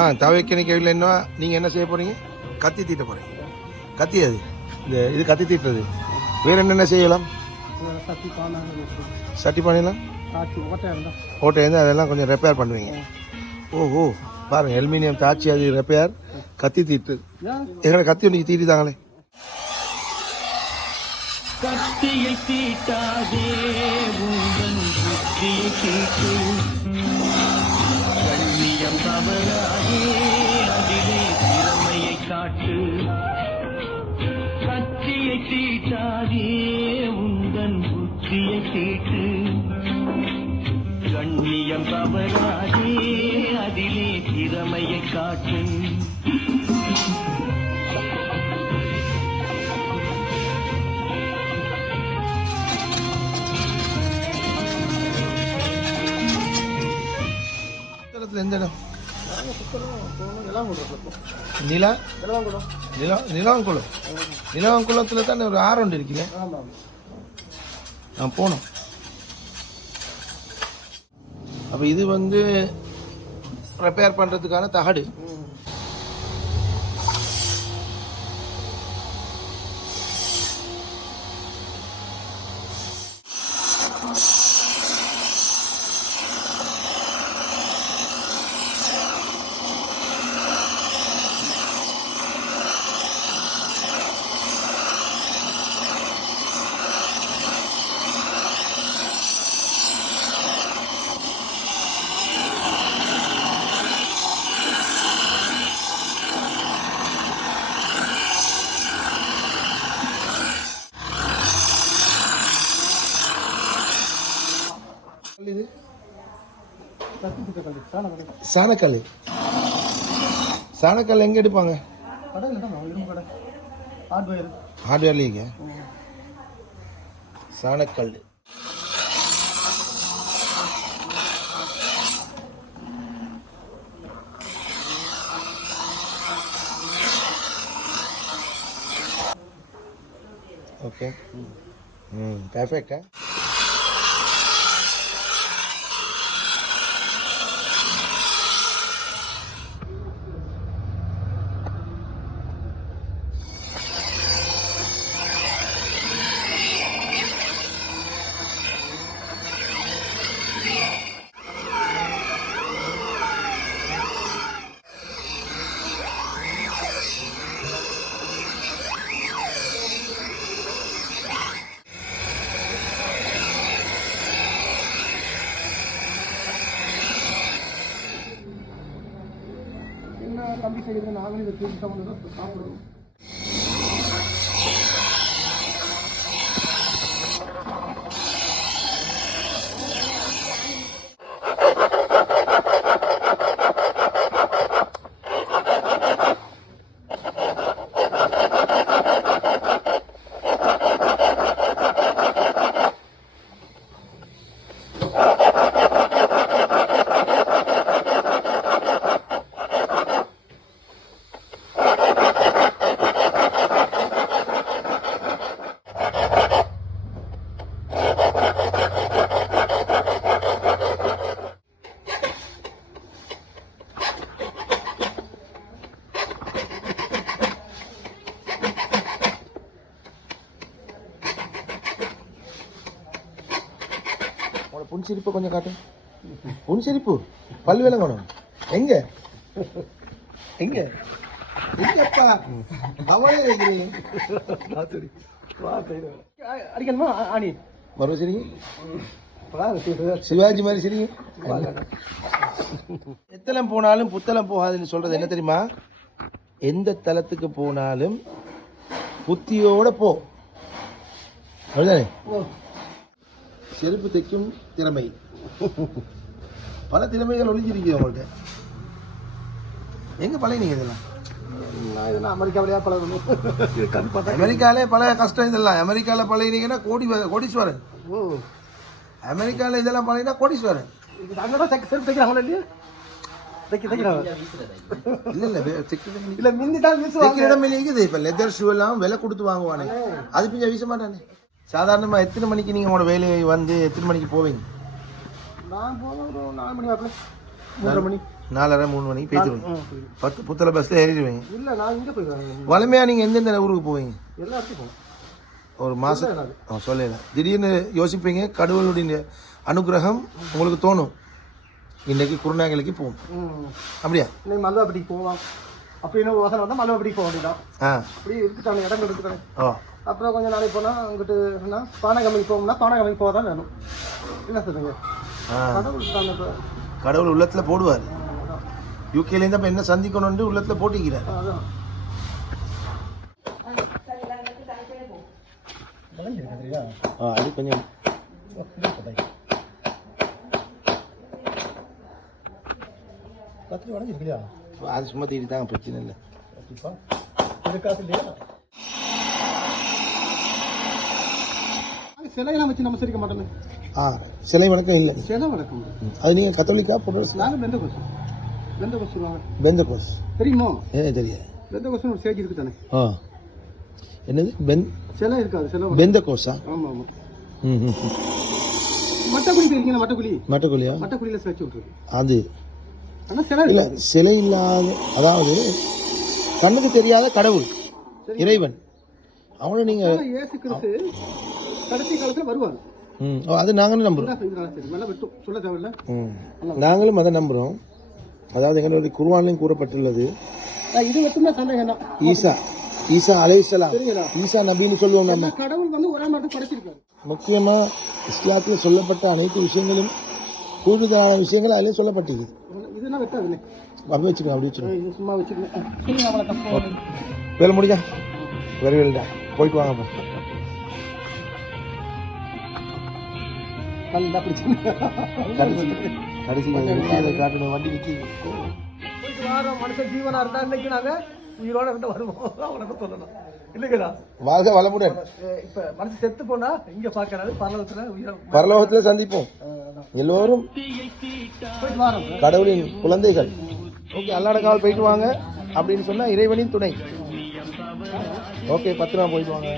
ஆ தவைக்கணிக்க இல்லை என்ன நீங்கள் என்ன செய்ய போகிறீங்க கத்தி தீட்ட போகிறீங்க கத்தி அது. இந்த இது கத்தி தீட்டுறது. வேறு என்னென்ன செய்யலாம்? சட்டி பண்ணிடலாம் ஓட்டை இருந்தால் இருந்து அதெல்லாம் கொஞ்சம் ரெப்பேர் பண்ணுவீங்க. ஓ ஓ அலுமினியம் தாச்சி அது ரெப்பேர் கத்தி தீட்டு. எங்களை கத்தி ஒன்று தீட்டிதாங்களே கத்தியை தீட்டாதே உங்கள் தீட்டு. கண்ணியம் தீட்டாதே உந்தன் புத்தியை கேட்டு. கண்ணியம் தவறாதே அதிலே திறமையை காட்டு. எந்த இடம்? நிலா? நிலா நிலவங்குளம். நிலவங்குளத்தில் தானே ஒரு ஒன்று இருக்குல்ல? நான் போனோம் அப்போ இது வந்து ரிப்பேர் பண்ணுறதுக்கான தகடு. இது சத்தி திட்ட கல்வி சாண கடை சாணக்கல் சாணக்கல் எங்கே எடுப்பாங்க கடை இல்லை தான் இரும்பு கடை ஹார்ட்வேர் ஹார்ட்வேர்லேங்க சாணக்கல் ஓகே ம் பர்ஃபெக்டா என்ன கம்பி செய்யுது நாங்களும் உங்களோட புன்சிரிப்பை கொஞ்சம் காட்டு. புன்சிரிப்பு பல் விளங்கணும் எங்க? எங்க? எங்கப்பா? அவளே இருக்கிறீங்க சரி. வா செய்கிறேன் அடிக்கணுமா? ஆணி மறுபடியும் சரிங்க சிவாஜி மாதிரி சரிங்க எத்தலம் போனாலும் புத்தளம் போகாதுன்னு சொல்றது என்ன தெரியுமா? எந்த தலத்துக்கு போனாலும் புத்தியோட போ. அப்படிதானே செருப்பு தைக்கும் திறமை. பல திறமைகள் ஒளிஞ்சிருக்கு உங்கள்கிட்ட எங்க பழகினீங்க இதெல்லாம்? அமெரிக்காவிலேயே பழகணும். அமெரிக்காலே பல கஷ்டம் இதெல்லாம். அமெரிக்கால பழகினீங்கன்னா கோடி கோடீஸ்வரன். ஓ. அமெரிக்கால இதெல்லாம் பழகினா கோடீஸ்வரன். தைக்கிறாங்களா இல்லையா? இல்ல இல்ல வே- தைக்கிறது இல்ல. இல்லை மிந்தி தான் வீசுவாங்க இடம் இருக்குது இப்ப லெதர் ஷூ எல்லாம் விலை கொடுத்து வாங்குவானே. அது பிஞ்ச வீச மாட்டானே. சாதாரணமா எத்தனை மணிக்கு நீங்க உங்களோட வேலையை வந்து எத்தனை மணிக்கு போவீங்க? நான் போன ஒரு நாலு மணி வாக்கில் மூன்றரை மணி. நாலரை மூணு மணிக்கு புரியுது. பத்து புத்தளை பஸ்ஸில் ஏறிடுவீங்க. இல்ல நான் இங்க போயிடுவேன் வளமையாக நீங்கள் எந்தெந்த ஊருக்கு போவீங்க? எல்லா இடத்துக்கும் போகணும். ஒரு மாதம் சொல்லல திடீர்னு யோசிப்பீங்க கடவுளுடைய அனுகிரகம் உங்களுக்கு தோணும். இன்றைக்கு குருநாகலுக்கு போகும். அப்படியா? மல்லபடிக்கு போவான் அப்படின்னு யோசனை வந்தா மல்லபடிக்கு போக வேண்டியதான் ஆ. அப்படி இருக்குதானே இடம் இருக்குதானே ஓ அப்புறம் கொஞ்சம் நாளைக்கு போனா அங்கிட்டு என்ன பானகமைக்கு போகணும்னா பானகமைக்கு போக தான் வேணும். என்ன சொல்றீங்க? ஆ. கடவுள் தானே இப்போ. கடவுள் உள்ளத்தில் போடுவார். யூகேலேருந்து அப்போ என்ன சந்திக்கணும்னு உள்ளத்தில் போட்டிக்கிறார் அது கொஞ்சம் கத்திரி வளைஞ்சிருக்கியா அது சும்மா தேடி தாங்க பிரச்சனை இல்லை. கண்டிப்பா இது காசு இல்லையா? சிலையெல்லாம் வச்சு நமஸ்கரிக்க மாட்டோமே. ஆ சிலை வணக்கம் இல்லை. சிலை வழக்கம் ம். அது நீங்கள் கத்தோலிக்கா புரோட்டஸ்டா? நாங்கள் பெந்த கொசு பெந்த கொசு சொல்லுவாங்க. பெந்த கோஸ் தெரியுமோ ஏன் தெரியாது. பெந்த கொசுன்னு ஒரு ஸ்டேஜ் இருக்கு தானே ஆ. என்னது? பென் சிலை இருக்காது சிலை பெந்த கோஸா ஆமா ஆமா ம் ம். மட்டக்குழி போயிருக்கீங்க மட்டக்குழி? மட்டக்குழியா? மட்டக்குழியில வச்சு விட்டுருக்கு. அது. ஆனா சிலை இல்லை சிலை இல்லாத அதாவது கண்ணுக்கு தெரியாத கடவுள் இறைவன். அவனை நீங்கள் கடைசி காலத்துல ஓ அது நாங்களும் நம்புகிறோம் சரி. நல்லா வெட்டும் சொல்ல தேவையில்ல. ம். நாங்களும் அதை நம்புகிறோம் அதாவது எங்களுடைய குர்ஆன்லையும் கூறப்பட்டுள்ளது. இது மட்டும்தான் சந்தேகம் ஈசா ஈசா சரிங்களா ஈசா நபின்னு சொல்லுவோம் நம்ம. கடவுள் வந்து ஒரே மாதிரி படைச்சிருக்காரு. முக்கியமாக இஸ்லாத்தில் சொல்லப்பட்ட அனைத்து விஷயங்களும் கூடுதலான விஷயங்கள் அதிலே சொல்லப்பட்டிருக்கு இதெல்லாம் வெட்டாதுண்ணே அப்படி வச்சுக்கோங்க அப்படி சும்மா வச்சுக்கணும். வேலை முடிஞ்சா வெரி வெல்டா. போயிட்டு வாங்க அப்போ நல்லா பிடிச்சிங்க கடைசி கடைசி அதை வண்டி நிற்கிது போயிட்டு வாரம் மனுஷன் ஜீவனா இருந்தா இன்னைக்கு உயிரோட இருந்து வருவோம். அவனுக்கு சொல்லணும். இல்லைங்களா? வாழ்க வளமுடன். இப்ப மனுஷன் செத்து போனா இங்க பாக்கிறாரு பரலோகத்துல உயிரை பரலோகத்தில் சந்திப்போம். எல்லோரும் கடவுளின் குழந்தைகள். ஓகே அல்லாட காவல் போயிட்டு வாங்க அப்படின்னு சொன்னா இறைவனின் துணை. ஓகே பத்திரமா போயிட்டு வாங்க.